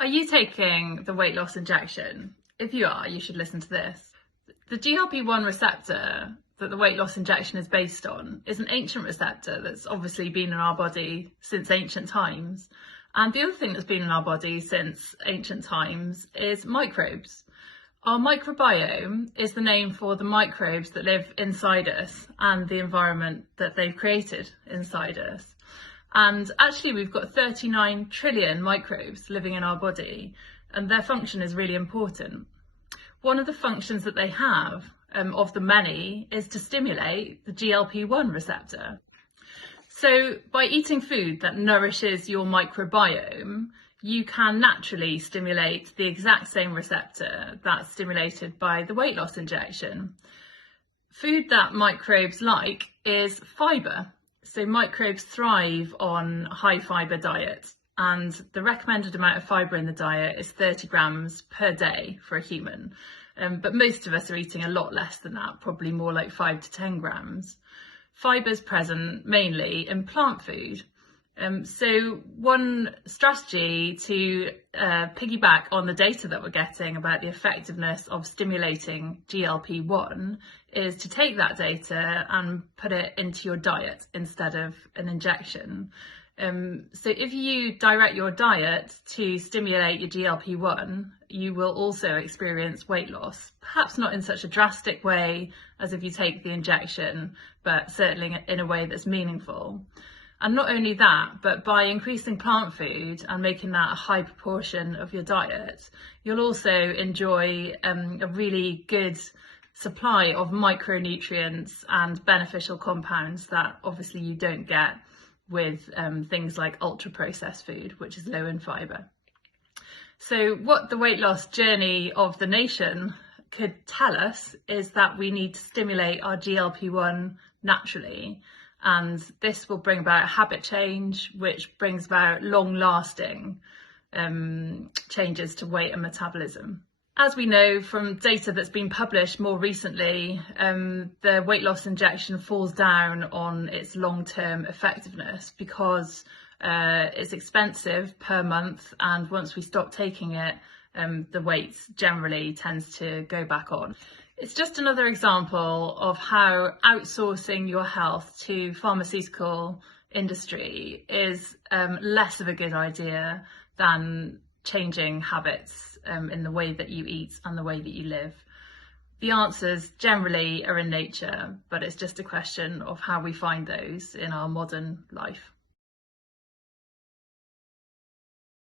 Are you taking the weight loss injection? If you are, you should listen to this. The GLP-1 receptor that the weight loss injection is based on is an ancient receptor that's obviously been in our body since ancient times. And the other thing that's been in our body since ancient times is microbes. Our microbiome is the name for the microbes that live inside us and the environment that they've created inside us. And actually we've got 39 trillion microbes living in our body, and their function is really important. One of the functions that they have, of the many, is to stimulate the GLP-1 receptor. So by eating food that nourishes your microbiome, you can naturally stimulate the exact same receptor that's stimulated by the weight loss injection. Food that microbes like is fibre. So microbes thrive on high fibre diets, and the recommended amount of fibre in the diet is 30 grams per day for a human. But most of us are eating a lot less than that, probably more like 5 to 10 grams. Fibre is present mainly in plant food. So one strategy to piggyback on the data that we're getting about the effectiveness of stimulating GLP-1 is to take that data and put it into your diet instead of an injection. So if you direct your diet to stimulate your GLP-1, you will also experience weight loss, perhaps not in such a drastic way as if you take the injection, but certainly in a way that's meaningful. And not only that, but by increasing plant food and making that a high proportion of your diet, you'll also enjoy a really good supply of micronutrients and beneficial compounds that obviously you don't get with things like ultra-processed food, which is low in fibre. So what the weight loss journey of the nation could tell us is that we need to stimulate our GLP-1 naturally. And this will bring about habit change, which brings about long-lasting changes to weight and metabolism. As we know from data that's been published more recently, the weight loss injection falls down on its long-term effectiveness because it's expensive per month, and once we stop taking it, the weight generally tends to go back on. It's just another example of how outsourcing your health to pharmaceutical industry is less of a good idea than changing habits in the way that you eat and the way that you live. The answers generally are in nature, but it's just a question of how we find those in our modern life.